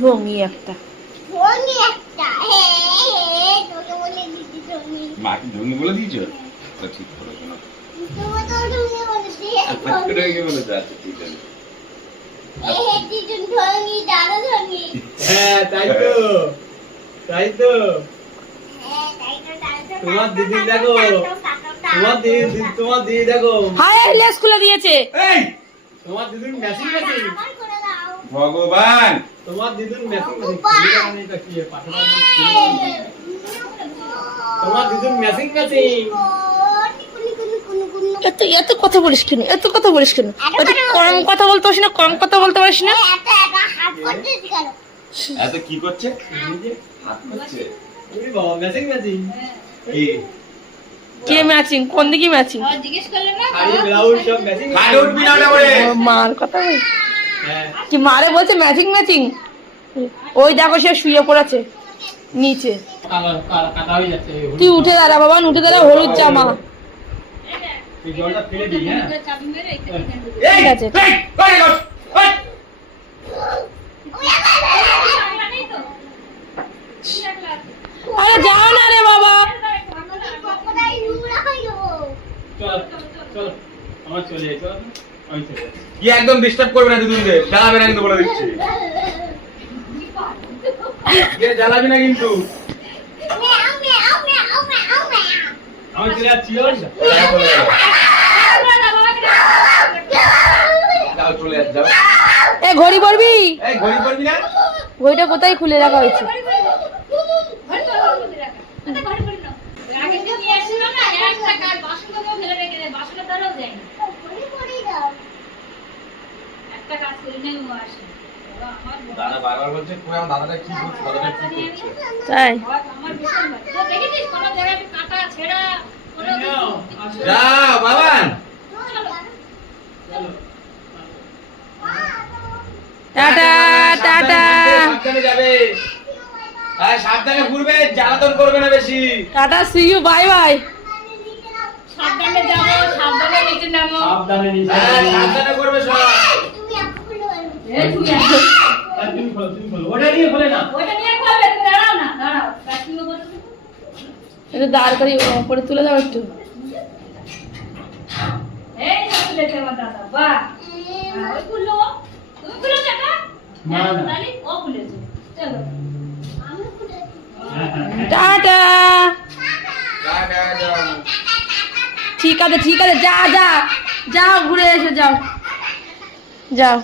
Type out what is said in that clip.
ঢঙি একটা। মা কি ঢঙ্গি বলে দিয়েছো? ঠিক করেছো না? ঢঙ্গি বলেছো, আচ্ছা ঠিক আছে। হ্যাঁ তাই তো, তাই তো। তোমার দিদি দেখো, তোমার দিদি দেখো, হায় লেস খুলে দিয়েছে। এই তোমার দিদির ম্যাচিং ম্যাচিং, ভগবান, তোমার দিদির ম্যাচিং ম্যাচিং, তোমার দিদির ম্যাচিং ম্যাচিং। এত এত কথা বলিস কেন? এত কথা বলিস কেন? এত কম কথা বলতে পারিস না? কম কথা বলতে পারিস না? এত কি করছে? হাত করছে। ওরে বাবা, ম্যাচিং ম্যাচিং। কি? কে ম্যাচিং? কোন দিকে ম্যাচিং? শাড়ি ব্লাউজ সব ম্যাচিং। কাটে উঠবি না ওটা বলে। মার কথা বল। হ্যাঁ কি মারে বলছে ম্যাচিং ম্যাচিং? ওই দেখো সে শুয়ে পড়েছে নিচে। কাটা হয়ে যাচ্ছে। তুই উঠে দাঁড়া বাবা, উঠে দাঁড়া, হলুদ জামা। এই জলটা ফেলে দিই। হ্যাঁ এই ঠিক আছে। এই ওই ওই আরে যাও না রে বাবা। চলো চলো, আমার চলে যাই, চলো আমি চলে যাই। কি একদম ডিস্টার্ব করবে না দুদিনদের, জ্বালাবে না কিন্তু বলে দিচ্ছি। কে জ্বালাবি না কিন্তু। আমি চলে যাচ্ছি। যাও চলে যাও। এ ঘড়ি পরবি? এই ঘড়ি পরবি না? ঘড়িটা কোথায় খুলে রাখা হয়েছে? দাদা বারবার বলছে কই আমার দাদাটা কি করছে, দাদাটা কি করছে। তাই যা বাবান, টাটা টাটা সাবধানে যাবে। হ্যাঁ সাবধানে ঘুরবে, জ্বালাতন করবে না বেশি। Tata, see you, bye bye. সাবধানে নিচে। হ্যাঁ সাবধানে করবে সব। তুমি খোলো, তুমি খোলো। ওটা নিয়ে খোলে না। এটা দাঁড় করিয়ে উপরে তুলে দাও একটু। না না। টাটা। যা যা যা। ঠিক আছে ঠিক আছে, যা যা যাও, ঘুরে এসো, যাও যাও।